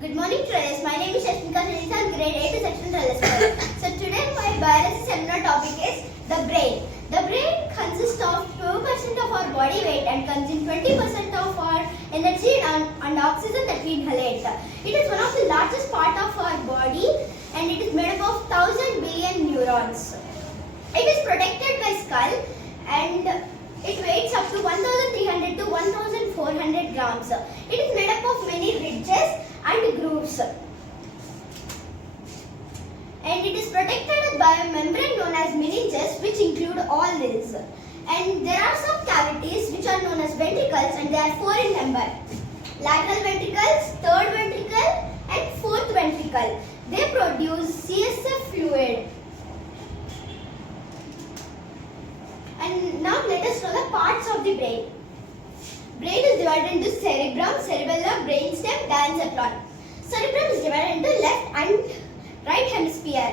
Good morning, Trellis. My name is Shashmika, grade 8 section Trellis. So today my biology seminar topic is the brain. The brain consists of 2% of our body weight and consumes 20% of our energy and oxygen that we inhale. It is one of the largest part of our body and it is made up of 1000 billion neurons. It is protected by skull and it weighs up to 1300 to 1400 grams. It is made up of many ridges and grooves. And it is protected by a membrane known as meninges, which include all these. And there are some cavities which are known as ventricles, and there are 4 in number. Lateral ventricles, third ventricle and fourth ventricle. They produce CSF fluid. And now let us know the parts of the brain. Brain is divided into cerebrum, cerebellum, brainstem, diencephalon. Cerebrum is divided into left and right hemisphere.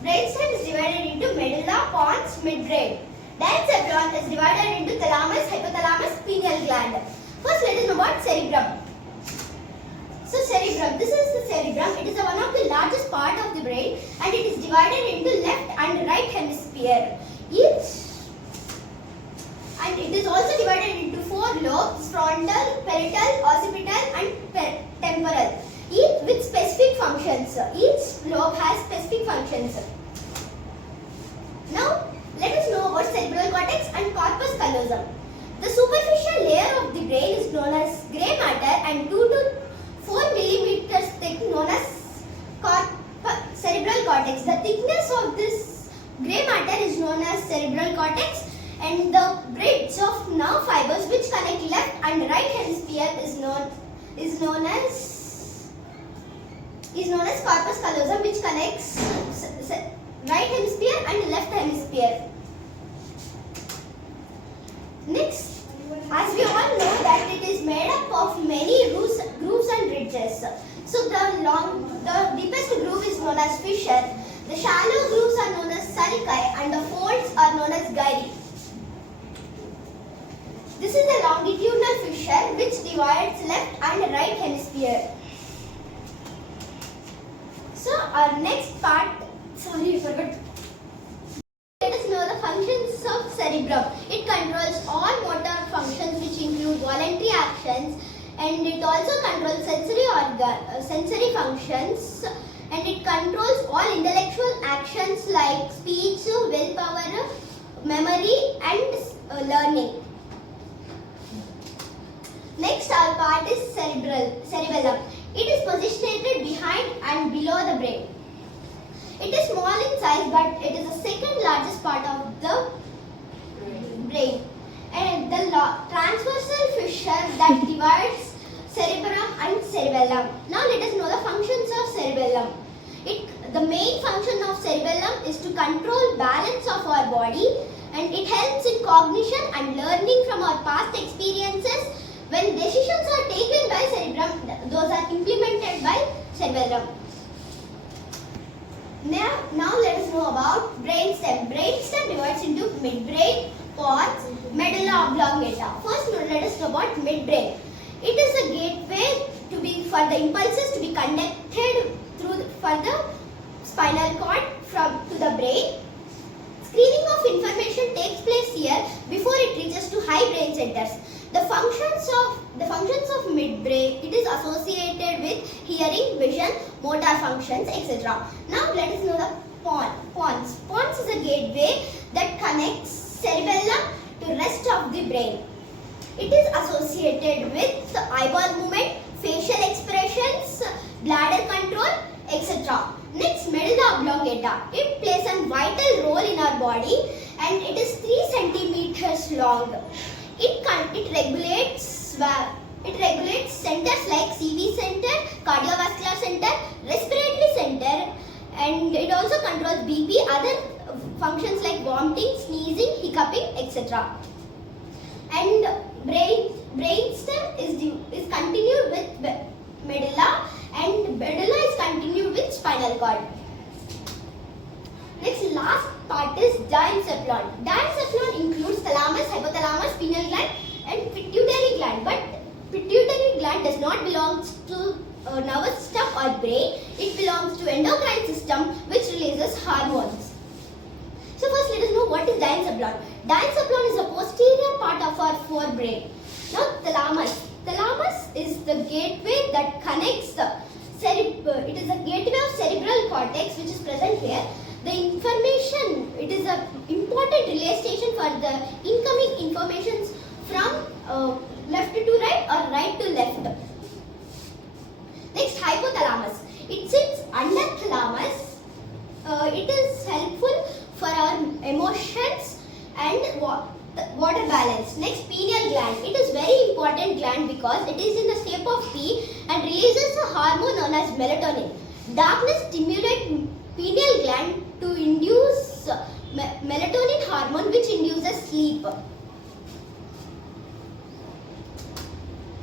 Brainstem is divided into medulla, pons, midbrain. Diencephalon is divided into thalamus, hypothalamus, pineal gland. First, let us know about cerebrum. So cerebrum, this is the cerebrum. It is one of the largest part of the brain and it is divided into left and right hemisphere. And it is also divided into 4 lobes: frontal, parietal, occipital and temporal, each with specific functions. Each lobe has specific functions. Now, let us know about cerebral cortex and corpus callosum. The superficial layer of the brain is known as grey matter and 2 to 4 millimeters thick, known as cerebral cortex. The thickness of this grey matter is known as cerebral cortex. And the bridge of nerve fibers which connect left and right hemisphere is known as corpus callosum, which connects right hemisphere and left hemisphere. Next, as we all know that it is made up of many grooves and ridges. So the deepest groove is known as fissure. The shallow grooves are known as sulci and the folds are known as gyri. This is the longitudinal fissure which divides left and right hemisphere. So our next part, sorry I forgot. Let us know the functions of cerebrum. It controls all motor functions which include voluntary actions, and it also controls sensory functions, and it controls all intellectual actions like speech, willpower, memory and learning. Next, our part is cerebellum. It is positioned behind and below the brain. It is small in size, but it is the second largest part of the brain. And the transversal fissure that divides cerebrum and cerebellum. Now let us know the functions of cerebellum. The main function of cerebellum is to control balance of our body, and it helps in cognition and learning from our past experiences. When decisions are taken by cerebrum, those are implemented by cerebellum. Now let us know about brainstem. Brainstem divides into midbrain, pons, medulla oblongata. First, let us know about midbrain. It is a gateway for the impulses to be conducted for the spinal cord to the brain. Screening of information takes place here before it reaches to high brain centers. The functions of midbrain, it is associated with hearing, vision, motor functions, etc. Now let us know the pons. Pons is a gateway that connects cerebellum to rest of the brain. It is associated with eyeball movement, facial expressions, bladder control, etc. Next, medulla oblongata. It plays a vital role in our body and it is 3 centimeters long. It regulates centers like CV center, cardiovascular center, respiratory center, and it also controls BP, other functions like vomiting, sneezing, hiccuping, etc. And brainstem is continued with medulla, and medulla is continued with spinal cord. Next, last part is diencephalon. Diencephalon includes thalamus, hypothalamus, pineal gland and pituitary gland. But pituitary gland does not belong to nervous system or brain. It belongs to endocrine system which releases hormones. So first let us know what is diencephalon. Diencephalon is the posterior part of our forebrain. Now thalamus. Thalamus is the gateway that connects the it is a gateway of cerebral cortex which is present here. The information, it is an important relay station for the incoming informations from left to right or right to left. Next, hypothalamus. It sits under thalamus. It is helpful for our emotions and water balance. Next, pineal gland. It is very important gland because it is in the shape of P and releases a hormone known as melatonin. Darkness stimulates pineal gland to induce melatonin hormone which induces sleep.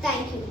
Thank you.